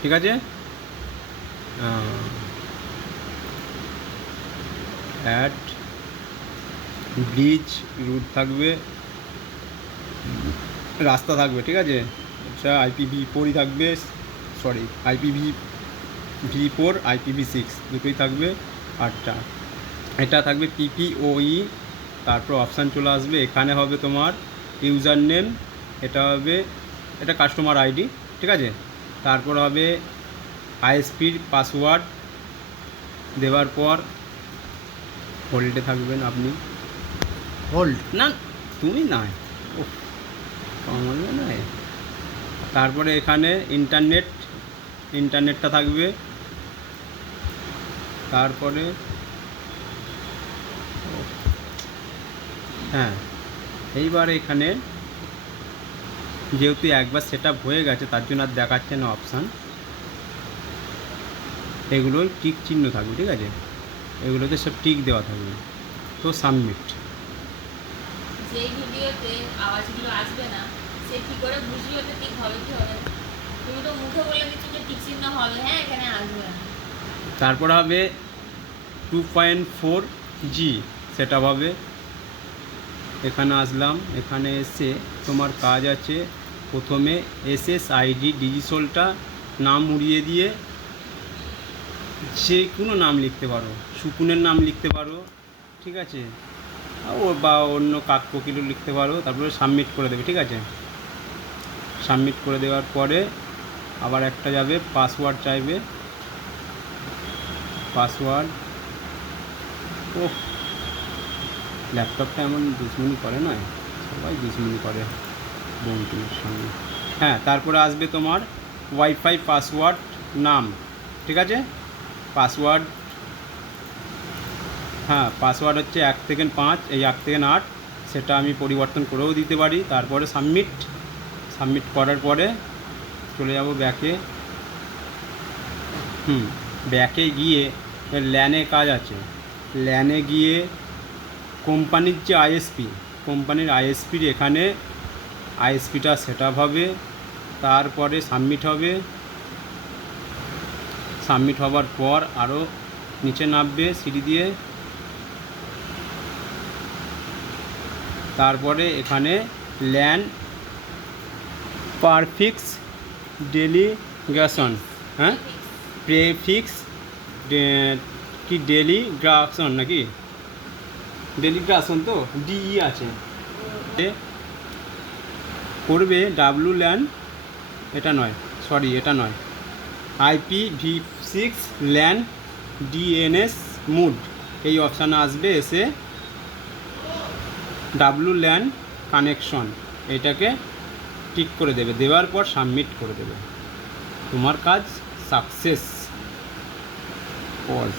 ঠিক আছে। Add bridge root থাকবে, রাস্তা থাকবে, ঠিক আছে। আচ্ছা IPv4ই থাকবে, সরি IPv4 IPv6 দুটোই থাকবে। আটটা এটা থাকবে PPOE। তারপর অপশান চলে আসবে, এখানে হবে তোমার ইউজার নেম, এটা হবে এটা কাস্টমার আইডি, ঠিক আছে। তারপর হবে ISPর পাসওয়ার্ড দেওয়ার পর হোল্ডে থাকবেন আপনি, হোল্ড না তুমি নাই, ও বলবে না। তারপরে এখানে ইন্টারনেটটা থাকবে। তারপরে হ্যাঁ, এইবার এখানে যেহেতু একবার সেটআপ হয়ে গেছে তার জন্য আর দেখাচ্ছে না অপশান, এগুলোই টিক চিহ্ন থাকবে, ঠিক আছে। এগুলোতে সব টিক দেওয়া থাকবে। তো সাবমিট। যে ভিডিওতে আওয়াজগুলো আসবে না সে কি করে বুঝবে ওটা টিক হবে কি হবে না? তুমি তো মুখে বলে দিচ্ছ যে টিক চিহ্ন হবে, হ্যাঁ এখানে আসবে না। তারপর হবে 2.4G সেটআপ হবে। এখানে আসলাম, এখানে এসে তোমার কাজ আছে প্রথমে SSID ডিজিসোলটা নাম উড়িয়ে দিয়ে যে কোনো নাম লিখতে পারো, সুকুনের নাম লিখতে পারো, ঠিক আছে, ও বা অন্য কাকপকিলও লিখতে পারো। তারপরে সাবমিট করে দেবে, ঠিক আছে। সাবমিট করে দেওয়ার পরে আবার একটা যাবে পাসওয়ার্ড চাইবে, পাসওয়ার্ড। ও ল্যাপটপটা এমন দুশ্মনি করে নয়, সবাই দুশ্মনি করে বন্ধুর সঙ্গে। হ্যাঁ, তারপরে আসবে তোমার ওয়াইফাই পাসওয়ার্ড নাম, ঠিক আছে। পাসওয়ার্ড, হ্যাঁ পাসওয়ার্ড হচ্ছে 1 থেকে 5, এই 1 থেকে 8, সেটা আমি পরিবর্তন করেও দিতে পারি। তারপরে সাবমিট করার পরে চলে যাব ব্যাকে। ব্যাকে গিয়ে ল্যানে কাজ আছে, ল্যানে গিয়ে কোম্পানির যে কোম্পানির ISPর এখানে ISPটা সেটআপ হবে। তারপরে সাবমিট হবে। সাবমিট হবার পর আরও নিচে নামবে সিঁড়ি দিয়ে। তারপরে এখানে ল্যান পারফিক্স ডেলিগেশন, হ্যাঁ প্রেফিক্স কি ডেলিগ্রাশন নাকি ডেলিগ্রাশন, তো DE আছে করবে। WLAN এটা নয়, সরি এটা নয়, IPv6 LAN DNS মোড এই অপশানে আসবে। এসে WLAN কানেকশন এটাকে টিক করে দেবে, দেওয়ার পর সাবমিট করে দেবে। তোমার কাজ সাকসেস। পজ।